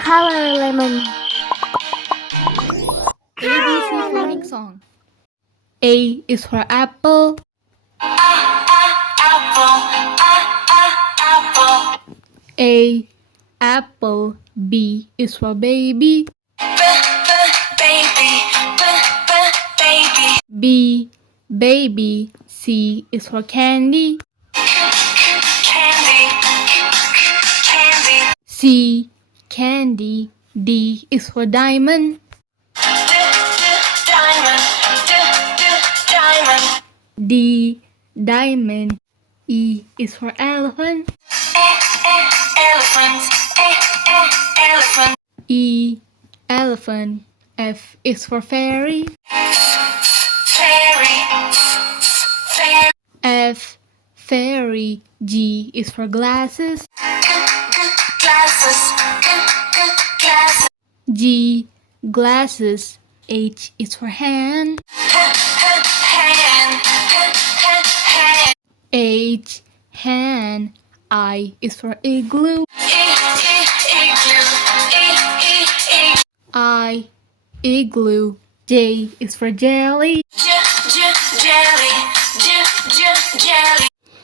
Color lemon. ABC phonics song. A is for apple. A apple. B is for baby. B baby. C is for candy. C candy. D is for diamond. D diamond. E is for elephant. E elephant. F is for fairy. F fairy. G is for glasses. G glasses. H is for hand. H hand. I is for igloo. I igloo. J is for jelly.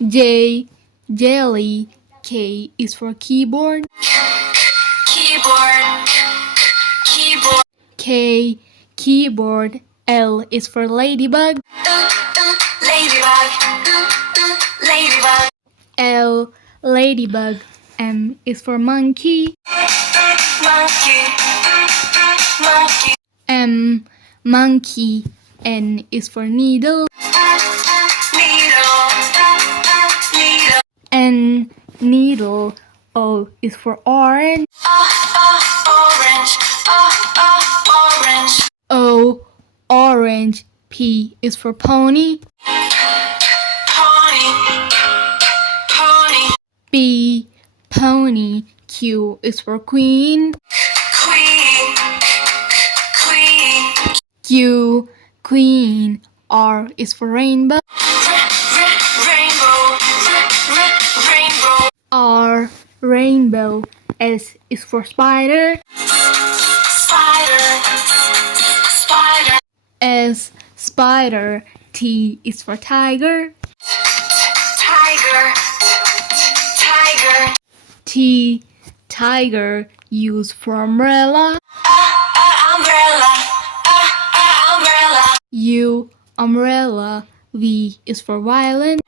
J jelly. K is for keyboard. K keyboard. L is for ladybug. L ladybug. M is for monkey. M monkey. N is for needle. N needle. O is for orange. O orange. P is for pony. P pony. Q is for queen. Q queen. R is for rainbow. R rainbow. S is for spider. S spider. T is for tiger. T tiger. U is for umbrella. U umbrella. V is for violin.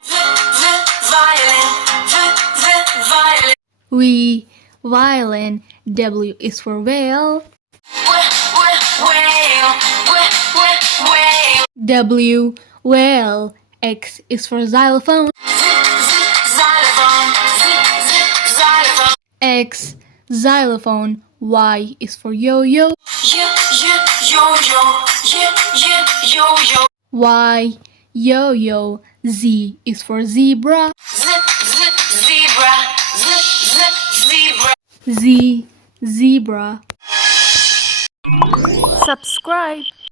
V violin. W is for whale. W whale. X is for xylophone. X xylophone. Y is for yo-yo. Y yo-yo. Z is for zebra. Z zebra. Subscribe.